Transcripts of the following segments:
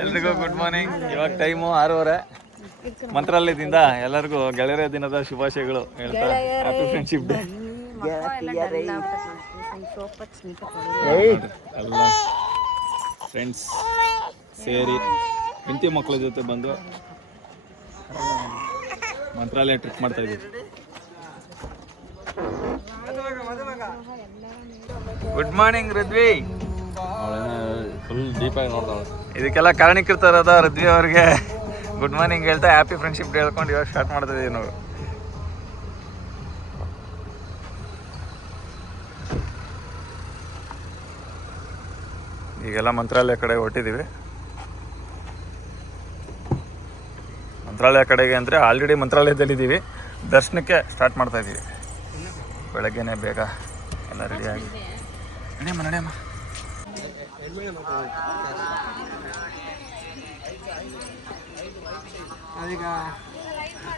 ಎಲ್ರಿಗೂ good morning. ಇವಾಗ time 6:30. ಮಂತ್ರಾಲಯದಿಂದ ಎಲ್ಲರಿಗೂ ಗೆಳೆಯರ ದಿನದ ಶುಭಾಶಯಗಳು ಹೇಳ್ತಾ ಹ್ಯಾಪಿ ಫ್ರೆಂಡ್ಶಿಪ್ ಡೇ. ಎಲ್ಲ ಫ್ರೆಂಡ್ಸ್ ಸೇರಿ ಹೆಂಡತಿ ಮಕ್ಕಳ ಜೊತೆ ಬಂದು ಮಂತ್ರಾಲಯ ಟ್ರಿಪ್ ಮಾಡ್ತಾ ಇದ್ದೀವಿ. Good morning ಋದ್ವಿ. ಫುಲ್ ಡೀಪಾಗಿ ನೋಡ್ತಾಳೆ. ಇದಕ್ಕೆಲ್ಲ ಕಾರಣೀಕೃತರಾದ ಋದ್ವಿ ಅವ್ರಿಗೆ ಗುಡ್ ಮಾರ್ನಿಂಗ್ ಹೇಳ್ತಾ ಹ್ಯಾಪಿ ಫ್ರೆಂಡ್ಶಿಪ್ ಡೇ ಹೇಳ್ಕೊಂಡು ಇವಾಗ ಸ್ಟಾರ್ಟ್ ಮಾಡ್ತಾ ಇದೀವಿ ನಾವು. ಈಗೆಲ್ಲ ಮಂತ್ರಾಲಯ ಕಡೆ ಹೊರಟಿದ್ದೀವಿ. ಮಂತ್ರಾಲಯ ಕಡೆಗೆ ಅಂದರೆ ಆಲ್ರೆಡಿ ಮಂತ್ರಾಲಯದಲ್ಲಿದ್ದೀವಿ. ದರ್ಶನಕ್ಕೆ ಸ್ಟಾರ್ಟ್ ಮಾಡ್ತಾ ಇದ್ದೀವಿ. ಬೆಳಗ್ಗೆನೇ ಬೇಗ ಎಲ್ಲ ರೆಡಿಯಾಗಿ ನಡೆಯಮ್ಮ. ಅದೀಗ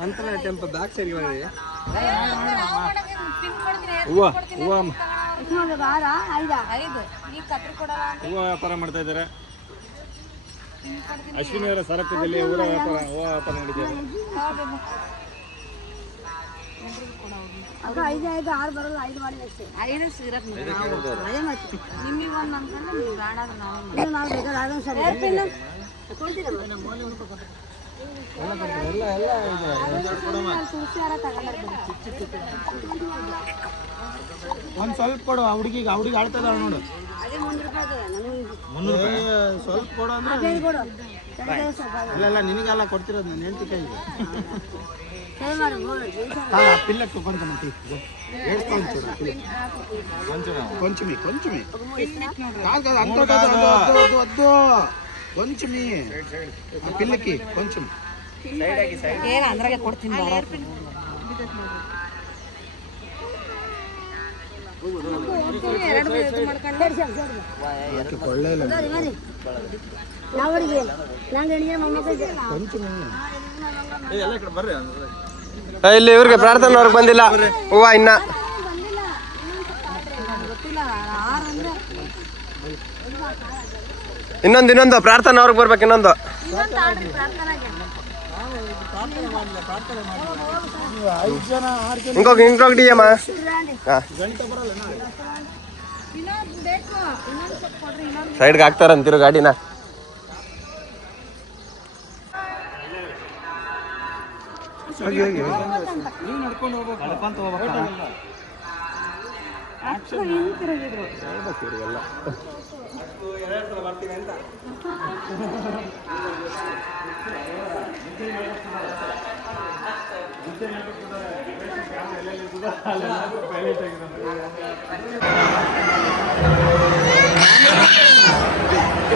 ಮಂತ್ರಾಲಯ ಟೆಂಪಲ್ ಬ್ಯಾಕ್ ಸೈಡ್ಗೆ ಬನ್ನಿ. ಹೂವು ವ್ಯಾಪಾರ ಮಾಡ್ತಾ ಇದ್ದಾರೆ. ಅಶ್ವಿನಿ ಅವರ ಸರಕದಲ್ಲಿ ಹೂವು ವ್ಯಾಪಾರ ನಡೀತಿದೆ. ಒಂದು ಸ್ವಲ್ಪ ಕೊಡು ಹುಡುಗಿಗೆ ಆಡ್ತದ ನೋಡು. 300 ರೂಪಾಯಿ ಸ್ವಲ್ಪ ಕೊಡು ಅಂದ್ರೆ ಇಲ್ಲ ನಿನಗೆಲ್ಲ ಕೊಡ್ತಿರೋದು ನಾನು ಹೇಳ್ತಿ ಕೈಗೆ పిల్లకి కొంచెం కొంచెమే కాదు కాదు అంత వద్దు వద్దు కొంచెమే పిల్లకి కొంచెం అందరికీ కొడుతుంది. ಇಲ್ಲಿ ಇವ್ರಿಗೆ ಪ್ರಾರ್ಥನೆ ಅವ್ರಿಗೆ ಬಂದಿಲ್ಲ ಹೂವ ಇನ್ನ. ಇನ್ನೊಂದು ಪ್ರಾರ್ಥನೆ ಅವ್ರಿಗೆ ಬರ್ಬೇಕು. ಇನ್ನೊಂದು ಇಂಕೋಗಿ ಅಮ್ಮ. ಸೈಡ್ಗೆ ಹಾಕ್ತಾರಂತಿರು ಗಾಡಿನ.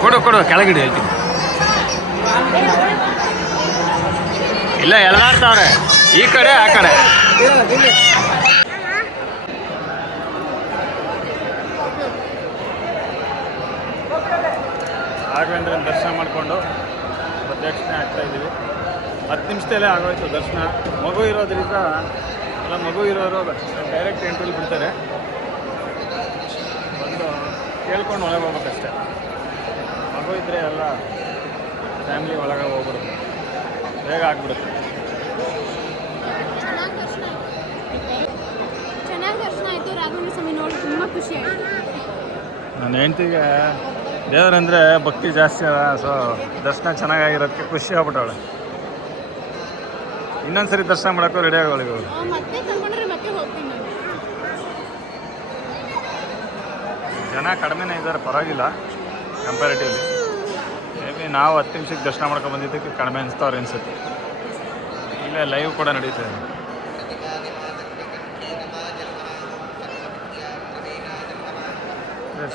ಕೊಡು ಕೆಳಗಿಡಿ ಹೇಳ್ತೀನಿ. ಇಲ್ಲ ಎಳ್ದಾಡ್ತಾವ್ರೆ ಈ ಕಡೆ ಆ ಕಡೆ. ರಾಘವೇಂದ್ರನ ದರ್ಶನ ಮಾಡಿಕೊಂಡು ಪ್ರದಕ್ಷಿಣೆ ಆಗ್ತಾ ಇದ್ದೀವಿ. 10 ನಿಮಿಷದಲ್ಲೇ ಆಗೋಯ್ತು ದರ್ಶನ. ಮಗು ಇರೋದ್ರಿಂದ ಎಲ್ಲ ಮಗು ಇರೋರು ಡೈರೆಕ್ಟ್ ಎಂಟ್ರಲ್ಲಿ ಬಿಡ್ತಾರೆ. ಒಂದು ಕೇಳ್ಕೊಂಡು ಒಳಗೆ ಹೋಗ್ಬೇಕಷ್ಟೆ. ಮಗು ಇದ್ದರೆ ಎಲ್ಲ ಫ್ಯಾಮಿಲಿ ಒಳಗೆ ಹೋಗ್ಬಿಡುತ್ತೆ, ಬೇಗ ಆಗ್ಬಿಡುತ್ತೆ. ನನ್ನ ಹೆಂಡತಿಗೆ ದೇವರಂದರೆ ಭಕ್ತಿ ಜಾಸ್ತಿ ಅಲ್ಲ, ಸೊ ದರ್ಶನ ಚೆನ್ನಾಗಿರೋದಕ್ಕೆ ಖುಷಿ ಆಗ್ಬಿಟ್ಟವಳೆ. ಇನ್ನೊಂದ್ಸರಿ ದರ್ಶನ ಮಾಡೋಕ್ಕೂ ರೆಡಿ ಆಗೋಳಿಗೆ. ಜನ ಕಡಿಮೆನೇ ಇದ್ದಾರೆ, ಪರವಾಗಿಲ್ಲ ಕಂಪ್ಯಾರಿಟಿವ್ಲಿ. ಮೇ ಬಿ ನಾವು 10 ನಿಮಿಷಕ್ಕೆ ದರ್ಶನ ಮಾಡ್ಕೊಂಡು ಬಂದಿದ್ದಕ್ಕೆ ಕಡಿಮೆ ಅನಿಸ್ತವ್ರು ಅನಿಸುತ್ತೆ. ಇಲ್ಲೇ ಲೈವ್ ಕೂಡ ನಡೀತದೆ.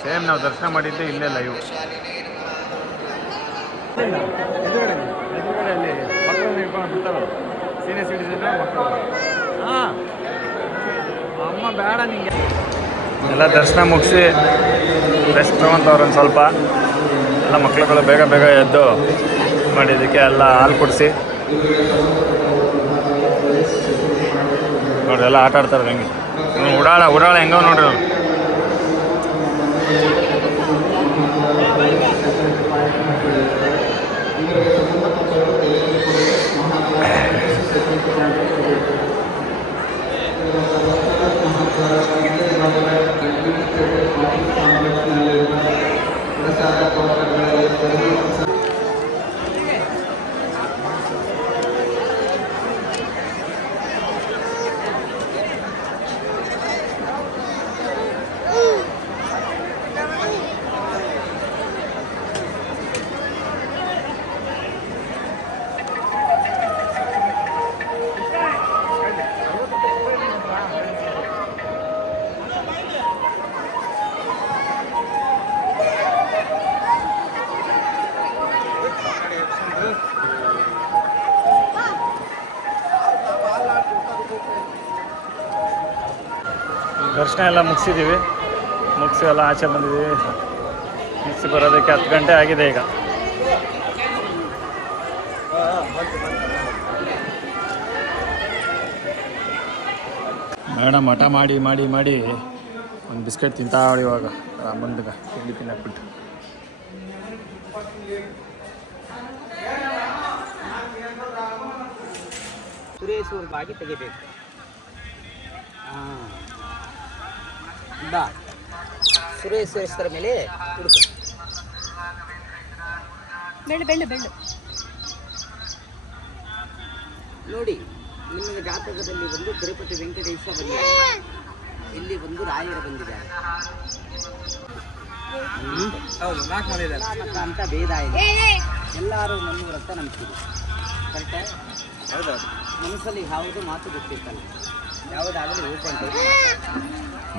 ಸೇಮ್ ನಾವು ದರ್ಶನ ಮಾಡಿದ್ದೆ ಇಲ್ಲೇ ಲೈವ್. ಎದುರುಗಡೆ ಮಕ್ಕಳನ್ನ ಇಟ್ಕೊಂಡು ಬಿಡ್ತಾರಲ್ಲ, ಸೀನಿಯರ್ ಸಿಟಿಸನ್ ಮಕ್ಕಳು. ಅಮ್ಮ ಬೇಡ ನಿಂಗೆ. ಎಲ್ಲ ದರ್ಶನ ಮುಗಿಸಿ ರೆಸ್ಟ್ ತೊಗೊಂತವ್ರು ಒಂದು ಸ್ವಲ್ಪ. ಎಲ್ಲ ಮಕ್ಳುಗಳು ಬೇಗ ಎದ್ದು ಮಾಡಿದ್ದಕ್ಕೆ ಎಲ್ಲ ಹಾಲು ಕುಡಿಸಿ ನೋಡ್ರಿ ಎಲ್ಲ ಆಟ ಆಡ್ತಾರೆ. ಹೆಂಗೆ ಉಡಾಳ ಹೆಂಗೋ ನೋಡ್ರಿ. ದರ್ಶನ ಎಲ್ಲ ಮುಗಿಸಿದ್ದೀವಿ, ಮುಗಿಸಿ ಎಲ್ಲ ಆಚೆ ಬಂದಿದ್ದೀವಿ. ಮುಗಿಸಿ ಬರೋದಕ್ಕೆ 10 ಗಂಟೆ ಆಗಿದೆ ಈಗ. ಮೇಡಮ್ ಹಠ ಮಾಡಿ ಮಾಡಿ ಮಾಡಿ ಒಂದು ಬಿಸ್ಕೆಟ್ ತಿಂತಾವಳಿ ಇವಾಗ ಬಂದಾಗ ತಿಂಡಿ ತಿನ್ನಕ್ಬಿಟ್ಟು. ಸುರೇಶ್ ಅವ್ರ ಬಾಗಿ ತೆಗಿಬೇಕು. ಬಾ ಸುರೇಶ್ ಹೆಸರ ಮೇಲೆ ಹುಡುಕ. ಬೆಳ್ಳು ಬೆಳ್ಳು ಬೆಳ್ಳು ನೋಡಿ, ನಿಮ್ಮ ಜಾತಕದಲ್ಲಿ ಒಂದು ತಿರುಪತಿ ವೆಂಕಟೇಶ ಬಂದಿದ್ದಾರೆ, ಇಲ್ಲಿ ಒಂದು ರಾಯರು ಬಂದಿದ್ದಾರೆ. ಅಂತ ಭೇದ ಇದೆ. ಎಲ್ಲರೂ ನಂಬುವಂತ ನಂಬ್ತೀವಿ. ಕರೆಕ್ಟಾ? ಹೌದೌದು. ಮನಸ್ಸಲ್ಲಿ ಯಾವುದು ಮಾತು ಗೊತ್ತಿರ್ತಲ್ಲ, ಯಾವುದಾಗಲಿ ಹೋಗ್ಕೊಂಡೆ.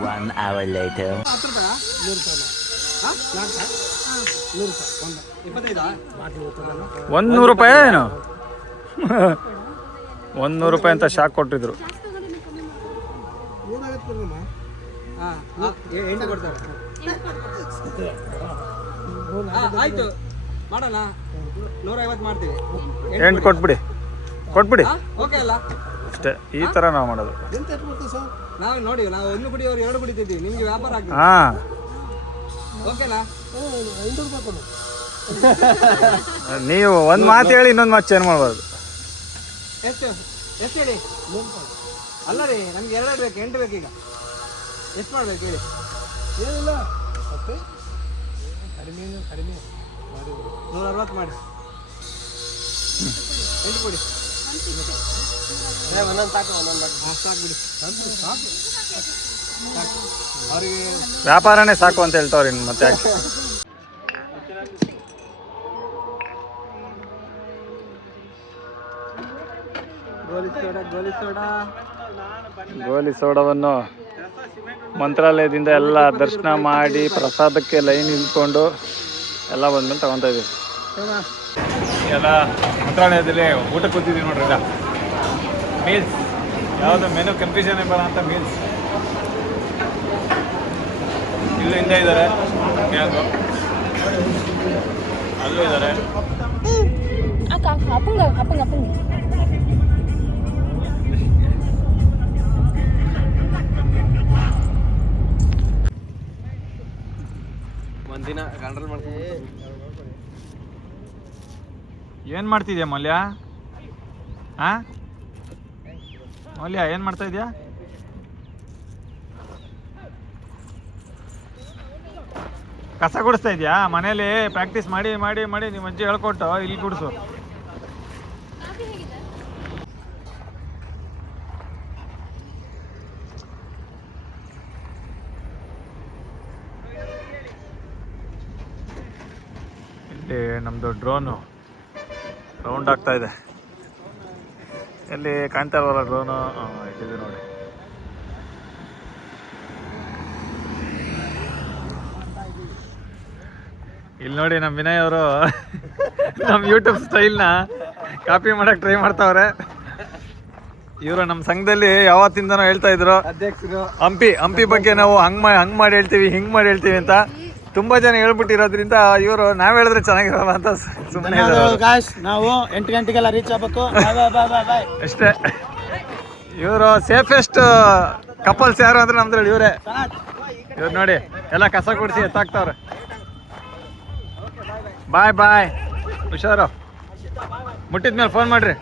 1 hour later. 100 ರೂಪಾಯಿ ಏನು? 100 ರೂಪಾಯಿ ಅಂತ ಶಾಕ್ ಕೊಟ್ಟಿದ್ರು. ಆಯ್ತು ಮಾಡೋಣ, 150 ಮಾಡ್ತೀವಿ. 8 ಕೊಟ್ಬಿಡಿ, ಕೊಟ್ಬಿಡಿ ಓಕೆ ಅಲ್ಲ? ಅಷ್ಟೇ. ಈ ಥರ ನಾವು ಮಾಡೋದು. ನಾವು ನೋಡಿ, ನಾವು 1 ಕುಡಿ ಅವ್ರು 2 ಕುಡಿತಿದ್ದೀವಿ, ನಿಮ್ಗೆ ವ್ಯಾಪಾರ ಆಗ್ತದೆ. ಹಾಂ, ಓಕೆನಾ? ನೀವು ಒಂದು ಮಾತು ಹೇಳಿ ಇನ್ನೊಂದು ಮಾತು ಚೇಂಜ್ ಮಾಡ್ಬಾರ್ದು. ಎಷ್ಟು ಎಷ್ಟು ಹೇಳಿ? ಅಲ್ಲ ರೀ, ನಮ್ಗೆ 2 ಬೇಕು, 8 ಬೇಕು. ಈಗ ಎಷ್ಟು ಮಾಡ್ಬೇಕು ಹೇಳಿ? ಏನಿಲ್ಲ, ಕಡಿಮೆ 160 ಮಾಡಿ. 8 ಕೊಡಿ. ಒಂದೊಂದು ಸಾಕು, ಸಾಕ್ಬಿಡಿ. ಅವ್ರಿಗೆ ವ್ಯಾಪಾರನೇ ಸಾಕು ಅಂತ ಹೇಳ್ತಾವ್ರಿ ಇನ್ನು ಮತ್ತೆ ಯಾಕೆ? ಗೋಲಿ ಸೋಡವನ್ನು ಮಂತ್ರಾಲಯದಿಂದ ಎಲ್ಲ ದರ್ಶನ ಮಾಡಿ ಪ್ರಸಾದಕ್ಕೆ ಲೈನ್ ನಿಂತ್ಕೊಂಡು ಎಲ್ಲ ಬಂದ್ಮೇಲೆ ತಗೊತಾ ಇದೀವಿ. ಎಲ್ಲ ಮಂತ್ರಾಲಯದಲ್ಲಿ ಊಟ ಕೂತಿದ್ದೀವಿ ನೋಡ್ರಿ. ಈಗ ಮೀಲ್ಸ್ ಯಾವುದು ಮೆನು ಕನ್ಫ್ಯೂಷನ್ ಬೇಡ ಅಂತ ಮೀಲ್ಸ್ ಇಲ್ಲೂ ಹಿಂದೆ ಇದ್ದಾರೆ, ಅಲ್ಲೂ ಇದ್ದಾರೆ. ಒಂದಿನ ಕಂಟ್ರೋಲ್ ಮಾಡ್ಕೊಂಡು ಏನು ಮಾಡ್ತಿದ್ಯಾ ಮೌಲ್ಯ? ಹಾಂ ಮೌಲ್ಯ, ಏನು ಮಾಡ್ತಾ ಇದೆಯಾ? ಕಸ ಗುಡಿಸ್ತಾ ಇದೆಯಾ? ಮನೇಲಿ ಪ್ರಾಕ್ಟೀಸ್ ಮಾಡಿ ಮಾಡಿ ಮಾಡಿ ನಿಮ್ಮ ಅಜ್ಜಿ ಹೇಳ್ಕೊಟ್ಟು ಇಲ್ಲಿ ಗುಡಿಸು. ಇಲ್ಲಿ ನಮ್ಮದು ಡ್ರೋನು ರೌಂಡ್ ಆಗ್ತಾ ಇದೆ. ಎಲ್ಲಿ ಕಾಣ್ತಾ ಇಲ್ವಲ್ಲ ಡ್ರೋನು? ಇಟ್ಟಿದೆ ನೋಡಿ. ಇಲ್ಲಿ ನೋಡಿ ನಮ್ಮ ವಿನಯ್ ಅವರು ನಮ್ಮ ಯೂಟ್ಯೂಬ್ ಸ್ಟೈಲ್ನ ಕಾಪಿ ಮಾಡಕ್ಕೆ ಟ್ರೈ ಮಾಡ್ತಾವ್ರೆ. ಇವರು ನಮ್ಮ ಸಂಘದಲ್ಲಿ ಯಾವತ್ತಿಂದನೂ ಹೇಳ್ತಾ ಇದ್ರು, ಅಧ್ಯಕ್ಷರು ಹಂಪಿ ಬಗ್ಗೆ ನಾವು ಹಂಗೆ ಮಾಡಿ ಹೇಳ್ತೀವಿ, ಹಿಂಗೆ ಮಾಡಿ ಹೇಳ್ತೀವಿ ಅಂತ ತುಂಬಾ ಜನ ಹೇಳ್ಬಿಟ್ಟಿರೋದ್ರಿಂದ ಇವರು ನಾವ್ ಹೇಳಿದ್ರೆ ಚೆನ್ನಾಗಿರಲ್ಲ ಅಂತ ಸುಮ್ಮನೆ ನಾವು 8 ಗಂಟೆಗೆಲ್ಲ ರೀಚ್ ಆಗ್ಬೇಕು. ಅಷ್ಟೇ. ಇವರು ಸೇಫೆಸ್ಟ್ ಕಪಲ್ಸ್ ಯಾರು ಅಂದ್ರೆ ನಮ್ದ್ರಲ್ಲಿ ಇವರೇ. ಇವ್ರು ನೋಡಿ ಎಲ್ಲ ಕಸ ಗುಡಿಸಿ ಎತ್ತಾಕ್ತವ್ರೆ. ಬಾಯ್ ಬಾಯ್, ಹುಷಾರು. ಮುಟ್ಟಿದ್ಮೇಲೆ ಫೋನ್ ಮಾಡಿರಿ.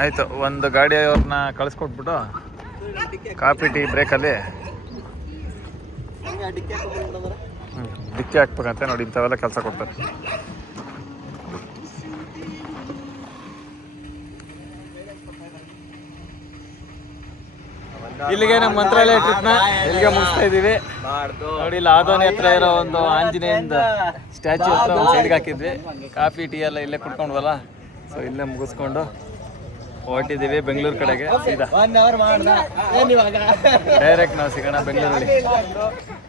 ಆಯಿತು, ಒಂದು ಗಾಡಿಯವ್ರನ್ನ ಕಳಿಸ್ಕೊಟ್ಬಿಟ್ಟು ಕಾಫಿ ಟೀ ಬ್ರೇಕಲ್ಲಿ ಡಿಕ್ಕಿ ಹಾಕ್ಬೇಕಂತೆ ನೋಡಿ. ಇಂಥವೆಲ್ಲ ಕೆಲಸ ಕೊಡ್ತಾರೆ. ಇಲ್ಲಿಗೆ ನಮ್ಮ ಮಂತ್ರಾಲಯ ಟ್ರಿಪ್ನ ಇಲ್ಲಿಗೆ ಮುಗಿಸ್ತಾ ಇದ್ದೀವಿ ನೋಡಿ. ಇಲ್ಲಿ ಆದೋನಿ ಹತ್ರ ಇರೋ ಒಂದು ಆಂಜನೇಯಂದ ಸ್ಟ್ಯಾಚ್ಯೂ ಹತ್ರ ಒಂದು ಸೈಡ್ಗೆ ಹಾಕಿದ್ವಿ. ಕಾಫಿ ಟೀ ಎಲ್ಲ ಇಲ್ಲೇ ಕುಡ್ಕೊಂಡ್ವಲ್ಲ, ಸೊ ಇಲ್ಲೇ ಮುಗಿಸ್ಕೊಂಡು ಹೊರಟಿದ್ದೀವಿ ಬೆಂಗಳೂರು ಕಡೆಗೆ. ಸೀದಾ ಡೈರೆಕ್ಟ್ ನಾವು ಸಿಗೋಣ ಬೆಂಗಳೂರಲ್ಲಿ.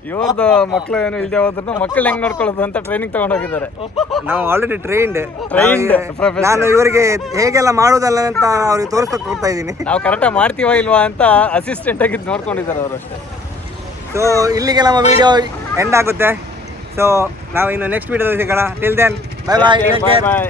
ಇವ್ರದ್ದು ಮಕ್ಕಳು ಏನು ಇಲ್ಲದೆ ಹೋದ್ರು ಮಕ್ಕಳು ಹೆಂಗ್ ನೋಡ್ಕೊಳ್ಳೋದು ಅಂತ ಟ್ರೈನಿಂಗ್ ತಗೊಂಡೋಗಿದ್ದಾರೆ. ನಾವು ಆಲ್ರೆಡಿ ಟ್ರೈನ್ಡ್ ಪ್ರೊಫೆಸರ್. ನಾನು ಇವರಿಗೆ ಹೇಗೆಲ್ಲ ಮಾಡೋದಲ್ಲ ಅಂತ ಅವ್ರಿಗೆ ತೋರಿಸ್ತಾ ಕೊಡ್ತಾ ಇದ್ದೀನಿ. ನಾವು ಕರೆಕ್ಟಾಗಿ ಮಾಡ್ತೀವ ಇಲ್ವಾ ಅಂತ ಅಸಿಸ್ಟೆಂಟ್ ಆಗಿ ನೋಡ್ಕೊಂಡಿದ್ದಾರೆ ಅವರು ಅಷ್ಟೇ. ಸೊ ಇಲ್ಲಿಗೆ ನಮ್ಮ ವಿಡಿಯೋ ಎಂಡ್ ಆಗುತ್ತೆ. ಸೊ ನಾವು ಇನ್ನು ನೆಕ್ಸ್ಟ್ ವಿಡಿಯೋದಲ್ಲಿ ಸಿಗೋಣ. Till then bye bye. Bye ಬಾಯ್.